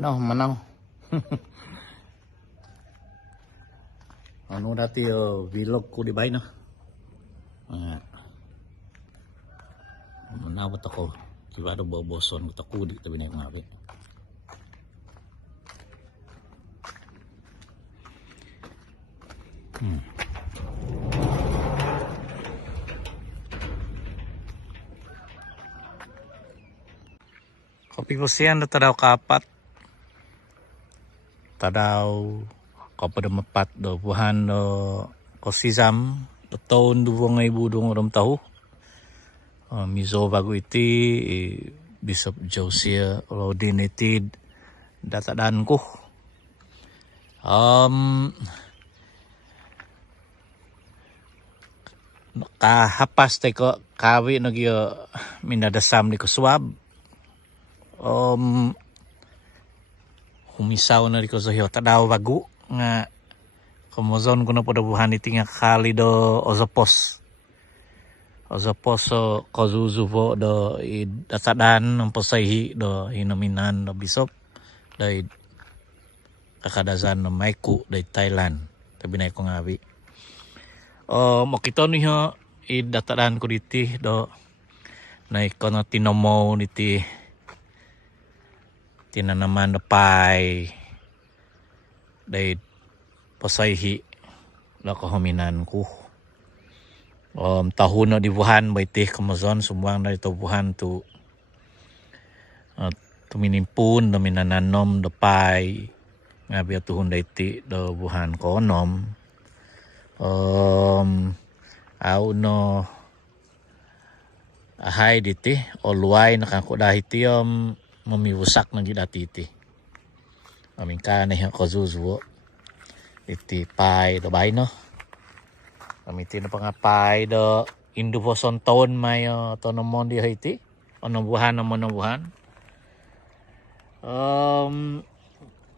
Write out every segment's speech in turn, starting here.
Ano, manang. Ano dati vlog ko di ba no? Manawat ako. Sigurado boboson ko takudi tabi na ngabi. Kopi ko siyan na tadaw kapat. Tadaw kapada mapat do buhan do kosizam do tahun 2020 tahu. Mizo bagu iti Bishop Josiah Rodinetid datadaan ko. Kahapas tay ko kawi nagyo minadasam ni ko swab. Humisaw na rin ko sa hiyo tadaw bagu nga kumozon ko na po dabuhan iti nga kali do ozopos so kazuzuvo do datadaan ng pasayhi do hinominan do Bishop day kakadasan ng Maiku day Thailand tabi na ko ngabi. Makita niyo datadaan ko diti do na ikono tinomo diti tinanaman na pay day pasayhi na kahuminan ko. Tahun na di buhan baiti kamazon sumwang na ito buhan tu tuminimpun na minananom na pay nga biya tuhon dayti do buhan ko onom. No ahay diti olway nakakudahiti mamiwasak ng gidatiti. Aming kanay ang kazuzuo. Iti pay do bay no. Amiti na pangapay do induboson taon mayo tonomon di haiti. Anong buhan naman ng buhan.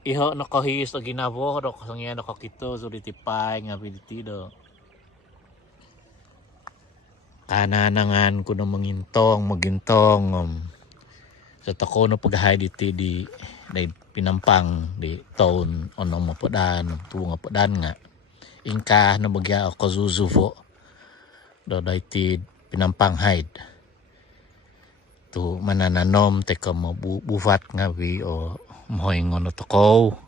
Iho nakahis na ginabo. Do kasangyan nakakito. So diti pay nga piniti do. Kananangan ko na magintong. Sa tako no paghahay diti di pinampang di taon onong mapadan tuwa mapadan nga ingka na bagya ako zuzuvo do dayti pinampang hide tu manananom teka mabubuvat nga wi o mohingon no tako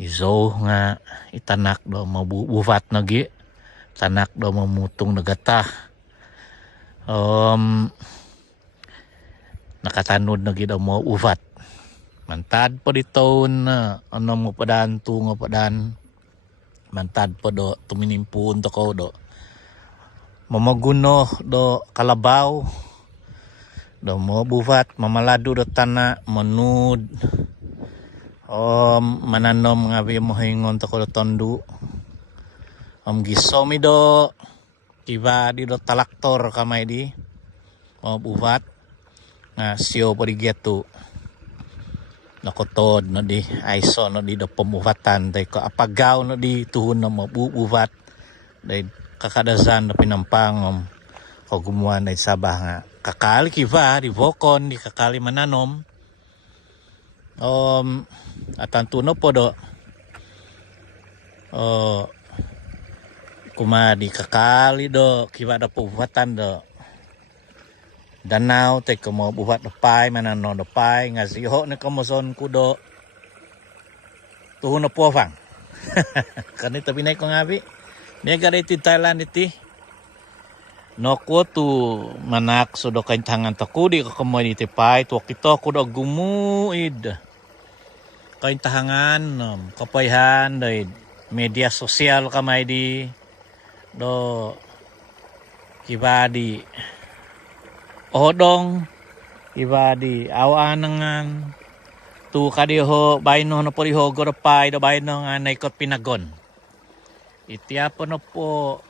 izo nga itanak do mabubuvat nagi tanak do mamutong nagata nakatanod na gid mo uvat mantad po dito na ano mo padan tu nga padan mantad po do tuminimpun to ko do mamaguno do kalabaw do mo buvat mamalado do tana manud mananom nga bi mo hingon to ko do tondo gisomi do iba di do talaktor kamay di mo buvat nga siyo po di geto nakotod no di aiso no di do pemuvatan day ko apagaw no di tuhon na mabubuvat day kakadasan na pinampang kagumuan day sabah nga kakali kiva di vokon di kakali mananom atantuno po do kumadi kakali do kiva da pemuvatan do Danau te mo buhat pay manano do pay nga siho na kamoson kudo tuhon na puwang kanita binay ko ngabi niya gariti Thailand iti no ko tu manak so do kain tangan takudi ko komoditi pay tu kito kudo gumuid kain tahangan kapayhan day media sosial kamay di do kibadi odong ibadi awanangan tu kadiho bayno no poliho goropay do bayno nga naikot pinagon itiapo no po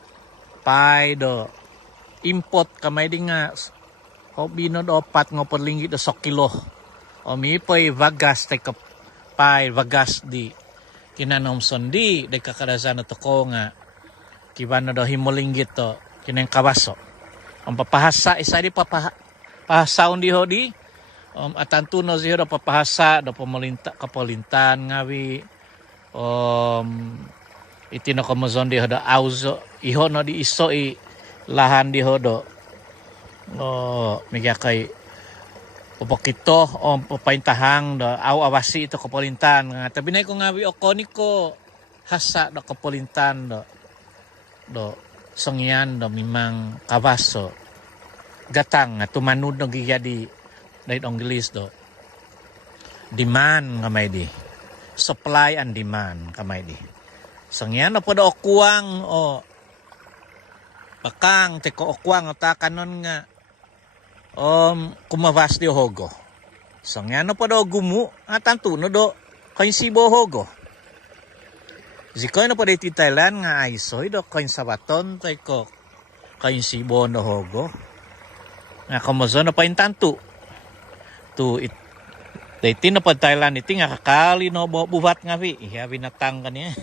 pay do import kamay di nga hobi no do 4 nga perlinggi do 1 kilo mi poy vagas tay pay vagas di kinanomson di day kakadasan to ko nga kibano do himolinggit to kinang kabaso ang papahasa isa di pahasaon di ho di Atanto no siya do papahasa do kapalintan ngawi itino komozon di hodo auzo iho no di iso i lahan di hodo miga kay popokito papaintahang do awasi ito kapalintan nga tabi na ko ngawi okoni ko hasa do kapalintan do sangyan do mimang kawaso gatang nga tumanud no giyadi dahil Ingles do demand kamay di supply and demand kamay di sangyan na po do okuwang bakang teko okuwang o takanon nga kumawas di hogo sangyan na po do gumu at antuno do kain sibo hogo zikoy na po di Thailand nga aisoy do kain sabaton teko kain sibo no hogo nga kamazon na pa intanto to it dahiti na pa Thailand iti nga kakali no buhat nga vi iya binatang kanya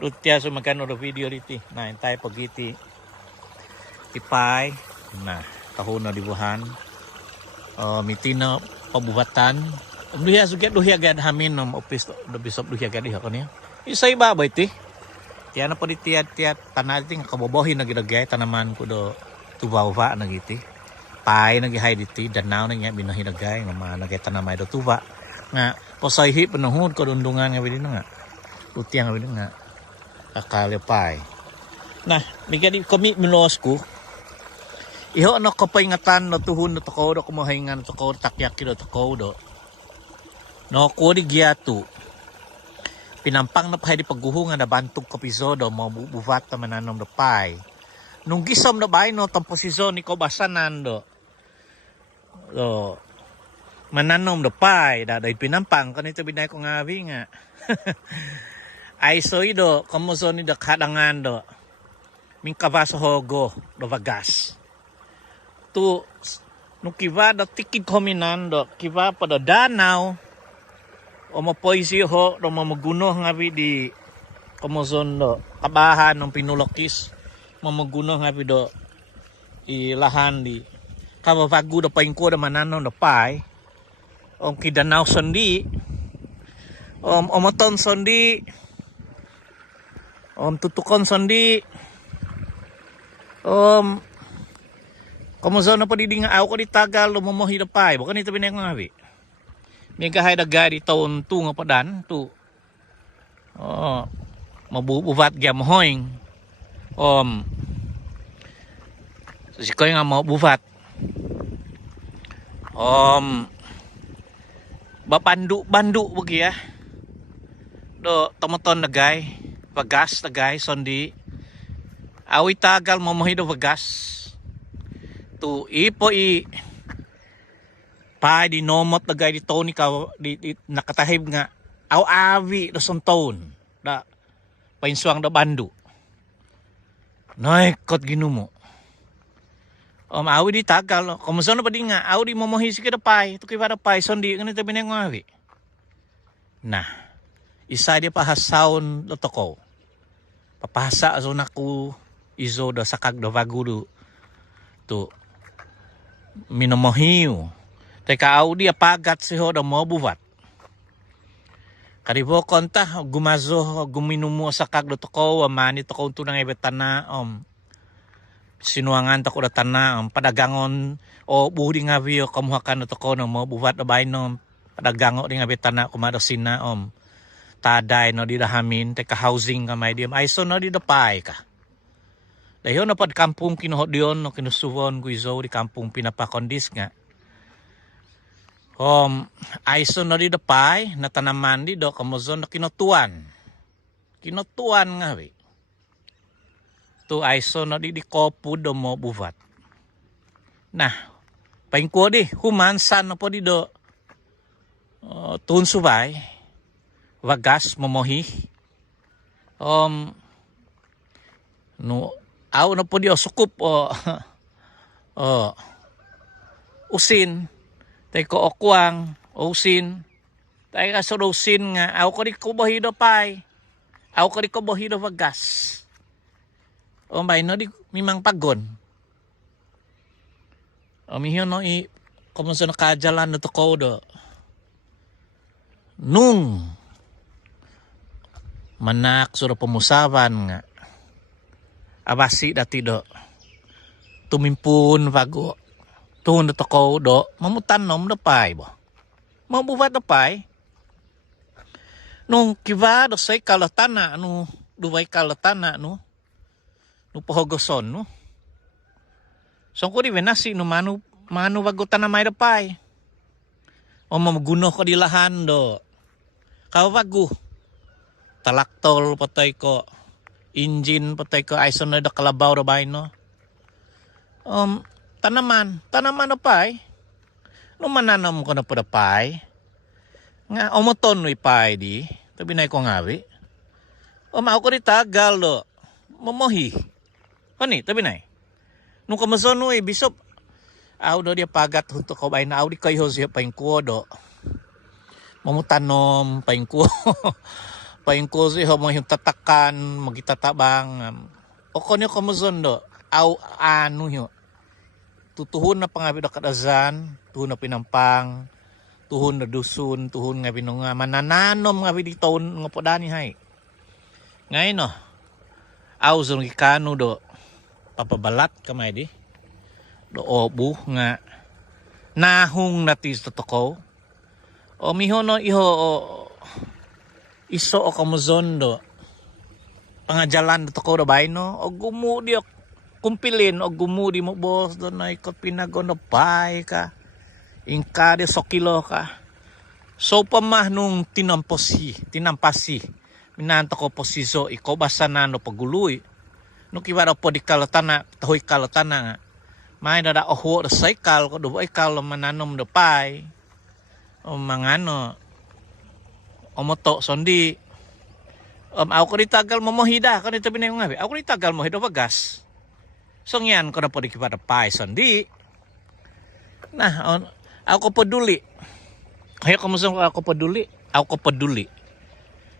lutya sumagano do video riti na intay pag iti ipay na tahon na dibuhan miti na pabuhatan duhiya sugyat duhiya gad hamin no office do bisop duhiya gad iha kanya isay babay ti tiya na pa di tiat tanati nga kabobohin na ginagay tanaman ko do tubawa na giti pay nagihay diti danaw na nga binahinagay nga mga nagaytanamay do tuba nga posayhi panahon ko dundungan nga bili nga utiyang nga bili nga akali pay nah migadi kami milos ko iho no kapayngatan no tuhon no toko do kumahingan no toko takyak do toko do no ko di giatu pinampang na pahay di pagguhungan na bantog kapisodo mo bubuvat na mananom do pay nung gisom na bay no tamposizo ni ko basanan do mananom do pay daday pinampang kanito binay ko ngawi nga ay soy do kamuso ni do kadangan do min kabaso hogo do vagas tu nung kiva do tikid kominan do kiva pa do danaw o mapoisi ho do mamaguno ngawi di kamuso do kabahan ng pinulokis mamaguno ngawi do ilahan di kababago do paingko da manano do pay kidanaw sondi omoton sondi tutukon sondi kamuso na pa didi nga aw ko di tagal lumomohi do pay bukan ito binay nga habi may gahay da gadi taon tu nga padan tu mabubuvat gya mohoing sikoy nga mabuvat bandu bagi ya do tomaton nagay vagas nagay sondi awi tagal momohi do vagas tu ipo pa di nomot nagay di toni ka di nakatahib nga aw awi do sonton da painsuang do bandu noy kot ginumo awi di tagal kumusta na pa din nga awi di momohi si kadapay to kay para pay sondi ganito bineng awi nah isa dia pahasaon do toko papasa so naku izo do sakag do vagudu to minomohiu teka awi di apagat si ho do mo buvat karibo konta gumazo guminumo sakag do toko amani toko tunang ibetana sinuangan tako datan na padagangon o buhi nga vio kamuhakan no toko no mo buvat na bay no padagango di nga betana kumadosin na taday no di dahamin teka housing kamay di ay so no di dapay ka dayon no pad kampung kinuhot diyon no kinusuwon guizo di kampung pinapakondis nga ay so no di dapay na tanaman di do kamuzon no kinutuan nga we tu aiso no di kopu do mo buvat nah paingko di humansan no po di do tun subay vagas momohi no aw no po di sukup usin tay ko okwang usin tay ka usin nga aw ko di kubohi do pay aw ko di kubohi do vagas may no di mimang pagon mihiyon no Kumusta nakajalan na to ko do. Nung manak sura pemusawan nga. Abasi dati do. Tumimpun bago. Tuhon na to ko do. Mamutanom na pay bo. Mabubat na pay. Nung kiva do say kalatana. Duway kalatana no. No pohogoson no. So ko di venasi no manu bago tanamay da pay. O maguno ko di lahan do. Kawagu. Talaktol patay ko. Engine patay ko. Ay sunod da kalabaw da bay no. Tanaman na pay. No mananam ko na po da pay. Nga omoton no pay di. Tabi na ko ngawi. Mau ko di tagal do. Mamohi. Kani tabi na. Nung kamason no bisop. Aw do dia pagat untuk ko bay na aw di kayo siya paingko do. Mamutanom paingko. Paingko siya mo yung tatakan magitatabang. O konyo kamazon do. Aw anu yo. Tutuhon na pangabi do kadazan, tuhon na pinampang, tuhon na dusun, tuhon nga binunga manananom nga biditaon nga podani hay. Ngayon no. Aw zon gikano do. Papabalat kamay di. Do obu nga nahung natis totoko o miho no iho iso o kamuzon do pangajalan totoko do bay no o gumudi o kumpilin o gumudi mo boss do na ikot pinagon do pay ka ingka de sokilo ka so pamah nung tinampasi minanto ko posiso iko basa na no paguluy no kiwara po di kalatana tahoy kalatana nga may nada oho cycle ko do ay kal mananom do pay o mangano o moto sondi ako ko ditagal momohida kan ito binay ngabi ako ditagal mo hido bagas so ngyan ko na po di kipada pay sondi nah ako peduli kaya kumusta ako peduli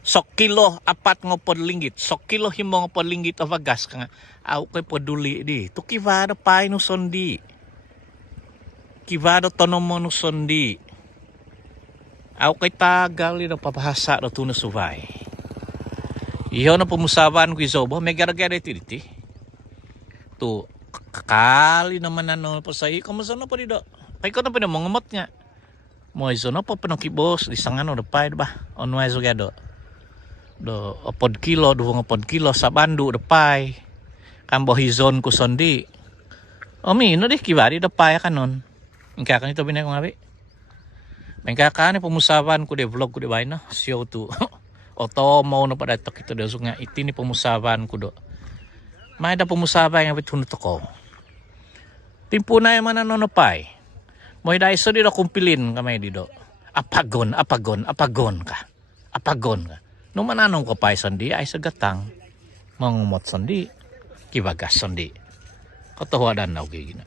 sok kilo apat ngopod linggit sok kilo himo ngopod linggit o bagas ka nga aw ko'y peduli di to kivado pay no sondi kivado tonomo no sondi aw ko'y tagal ito papahasa do tuno subay iho na pumusaban ko isobo may garagara iti to kakali naman ano pa sa iyo kumusta na po di do pay ko na pinamangumot nga mo iso na po pinakibos isang ano do pay ba onway sugado do pod kilo sa bandu depay kambo hizon ko sondi o mino di kibari depay kanon ingka kan ito binay ko ngabi ingka kan pumusaban ko de vlog ko de bay no show to oto mo no pada tok ito de nga iti ni pumusaban ko do may da pumusaban nga bitunot ko timpunay man ano no pay mo dai so di do kumpilin kamay di do apagon ka no mananong ko pay sandi ay sagatang mangumot sandi kibagas sandi katawadan na gigina